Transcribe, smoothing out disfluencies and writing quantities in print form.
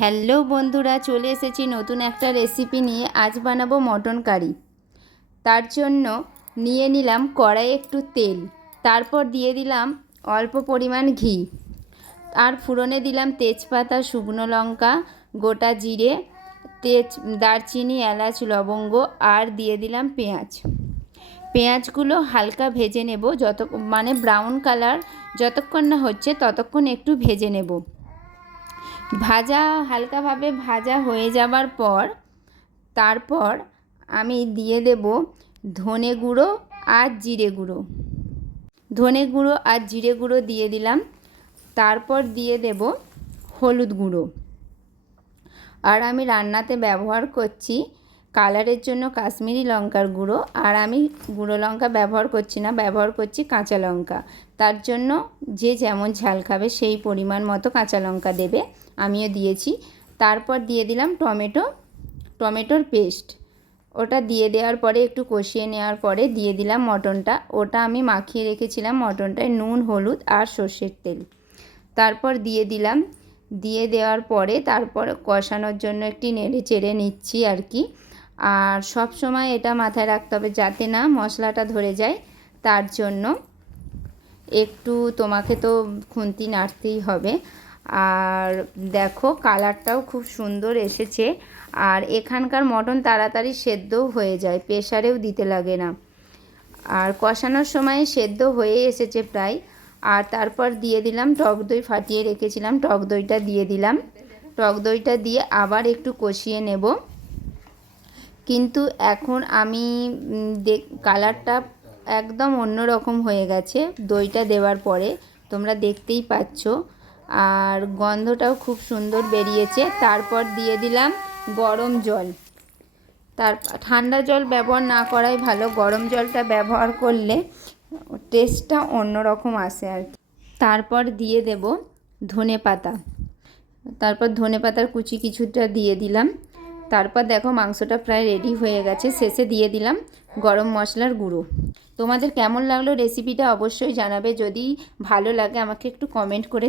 Hello বন্ধুরা, চলে এসেছি নতুন একটা রেসিপি নিয়ে। আজ বানাবো মটন কারি। তার জন্য নিয়ে নিলাম কড়াইয়ে একটু তেল, তারপর দিয়ে দিলাম অল্প পরিমাণ ঘি, আর ফোড়নে দিলাম তেজপাতা, শুকনো লঙ্কা, গোটা জিরে, দারচিনি, এলাচ, লবঙ্গ, আর দিয়ে দিলাম পেঁয়াজ। পেঁয়াজগুলো হালকা ভেজে নেব, ব্রাউন কালার যতক্ষণ না হচ্ছে ততক্ষণ একটু ভেজে নেব। হালকাভাবে ভাজা হয়ে যাবার পর তারপর আমি দিয়ে দেব ধনে গুঁড়ো আর জিরে গুঁড়ো দিয়ে দিলাম। তারপর দিয়ে দেব হলুদ গুঁড়ো। আর আমি রান্নাতে ব্যবহার করছি কালারের জন্য কাশ্মীরি লঙ্কার গুঁড়ো, আর আমি গুঁড়ো লঙ্কা ব্যবহার করছি না, ব্যবহার করছি কাঁচা লঙ্কা। তার জন্য যে যেমন ঝাল খাবে সেই পরিমাণ মতো কাঁচা লঙ্কা দেবে, আমিও দিয়েছি। তারপর দিয়ে দিলাম টমেটোর পেস্ট। ওটা দিয়ে দেওয়ার পরে একটু কষিয়ে নেওয়ার পরে দিয়ে দিলাম মটনটা। ওটা আমি মাখিয়ে রেখেছিলাম মটনটায় নুন, হলুদ আর সর্ষের তেল। তারপর দিয়ে দিলাম। দিয়ে দেওয়ার পরে তারপর কষানোর জন্য একটি নেড়ে চেড়ে নিচ্ছি আর কি। আর সব সময় এটা মাথায় রাখতে হবে যাতে না মশলাটা ধরে যায়। তার জন্য একটু তোমাকে তো খুন্তি নাড়তেই হবে। আর দেখো কালারটাও খুব সুন্দর এসেছে। আর এখানকার মটন তাড়াতাড়ি সেদ্ধও হয়ে যায়, প্রেসারেও দিতে লাগে না। আর কষানোর সময় সেদ্ধ হয়ে এসেছে প্রায়। আর তারপর দিয়ে দিলাম টক দই, ফাটিয়ে রেখেছিলাম টক দইটা দিয়ে দিলাম। টক দইটা দিয়ে আবার একটু কষিয়ে নেব। কিন্তু এখন আমি কালারটা একদম অন্যরকম হয়ে গেছে দইটা দেওয়ার পরে, তোমরা দেখতেই পাচ্ছ। আর গন্ধটাও খুব সুন্দর বেরিয়েছে। তারপর দিয়ে দিলাম গরম জল। ঠান্ডা জল ব্যবহার না করাই ভালো, গরম জলটা ব্যবহার করলে টেস্টটা অন্যরকম আসে আর কি। তারপর দিয়ে দেব ধনেপাতা। তারপর ধনেপাতার কুচি কিছুটা দিয়ে দিলাম। তারপর দেখো মাংসটা প্রায় রেডি হয়ে গেছে। শেষে দিয়ে দিলাম গরম মশলার গুঁড়ো। তোমাদের কেমন লাগলো রেসিপিটা অবশ্যই জানাবে। যদি ভালো লাগে আমাকে একটু কমেন্ট করে